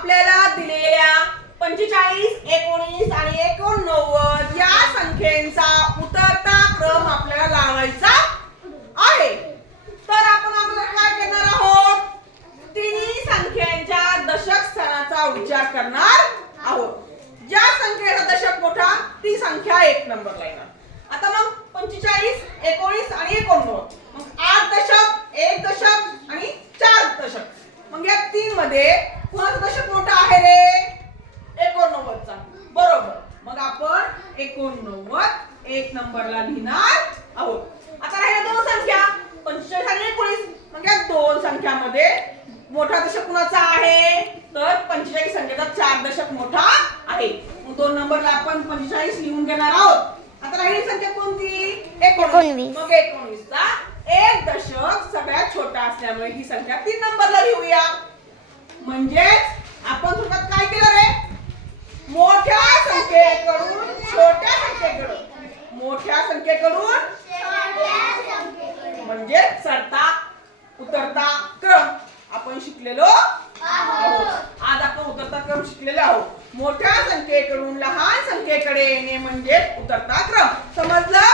आपल्याला दिलेल्या 45, 19 आणि 89 या संख्येचा उतरता क्रम आपल्याला लावायचा आहे. तर आपण अगोदर काय करणार आहोत, तिन्ही संख्यांच्या दशक स्थानाचा विचार करणार आहोत. ज्या संख्येचा दशक मोठा ती संख्या 1 नंबरला येणार. आता मग 45, 19 आणि 89 मग 8 दशक, 1 दशक आणि 4 दशक. मग या तीन मध्ये कोणाचा दशक मोठा आहे रे? 89चा. बरोबर. मग आपण 89 1 नंबरला लिहिणार आहोत. आता राहिल्या दोन संख्या 45 आणि 19. मग या दोन संख्यामध्ये मोठा दशक कुणाचा आहे? तर 45 संख्येचा 4 दशक मोठा आहे. मग 2 नंबरला आपण 45 लिहून घेणार आहोत. आता राहिली संख्या कोणती? 19. मग 19 चा 1 दशक सगळ्यात छोटा असल्यामुळे ही संख्या 3 नंबरला लिहूया. म्हणजेच आपण थोडक्यात काय केलं रे? मोठ्या संख्येकडून छोट्या संख्येकडे, मोठ्या संख्येकडून म्हणजे चढता उतरता क्रम आपण शिकलेलो आहोत. आज आपण उतरता क्रम शिकलेलो आहोत. मोठ्या संख्येकडून लहान संख्येकडे येणे म्हणजे उतरता क्रम. समजलं?